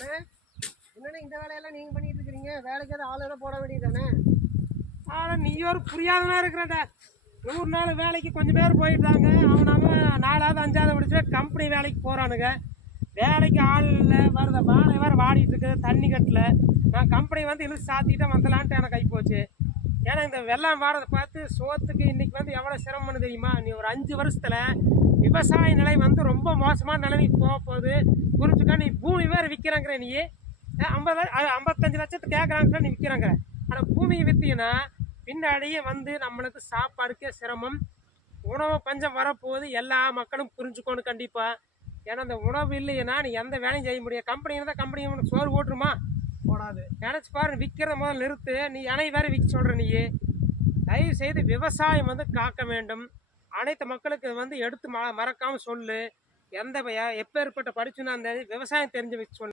அண்ணே என்னண்ணே இந்த வேலையெல்லாம் நீங்கள் பண்ணிட்டு இருக்கிறீங்க? வேலைக்கு ஏதாவது ஆள் எதாவது போட வேண்டியதானே? ஆனால் நீ ஒரு புரியாதனா இருக்கிறத 100 நாள் வேலைக்கு கொஞ்சம் பேர் போயிட்டாங்க. அவனாம 4வது 5வது முடிச்சு கம்பெனி வேலைக்கு போகிறானுங்க. வேலைக்கு ஆள் இல்லை, வருத வாழை வேறு வாடிட்டு இருக்குது, தண்ணி கட்டல. நான் கம்பெனி வந்து இழுத்து சாத்திட்டு வந்தலான்ட்டு எனக்கு ஆகிப்போச்சு. ஏன்னா இந்த வெள்ளம் வாரதை பார்த்து சோத்துக்கு இன்னைக்கு வந்து எவ்வளோ சிரமம்னு தெரியுமா? நீ ஒரு 5 வருஷத்துல விவசாய நிலை வந்து ரொம்ப மோசமான நிலைமைக்கு போக போகுது. புரிஞ்சுக்கா? நீ பூமி வேறு விற்கிறாங்கிற நீ 55 லட்சத்துக்கு கேட்குறாங்க, நீ விற்கிறாங்க. ஆனால் பூமியை விற்றீங்கன்னா பின்னாடியே வந்து நம்மளுக்கு சாப்பாடுக்கே சிரமம், உணவு பஞ்சம் வரப்போகுது. எல்லா மக்களும் புரிஞ்சுக்கணும் கண்டிப்பாக. ஏன்னா அந்த உணவு இல்லைன்னா நீ எந்த வேலையும் செய்ய முடியாது. கம்பெனி இருந்தால் கம்பெனி உனக்கு சோறு போட்டுருமா? போடாது. நினச்சி பாரு, விற்கிறத முதல்ல நிறுத்து. நீ இணை வேறு விற்க சொல்கிற நீ. தயவு செய்து விவசாயம் வந்து காக்க வேண்டும். அனைத்து மக்களுக்கு வந்து எடுத்து மறக்காமல் சொல்லு. எப்பேற்பட்ட படிச்சுன்னா அந்த விவசாயம் தெரிஞ்சு வச்சு சொல்லு.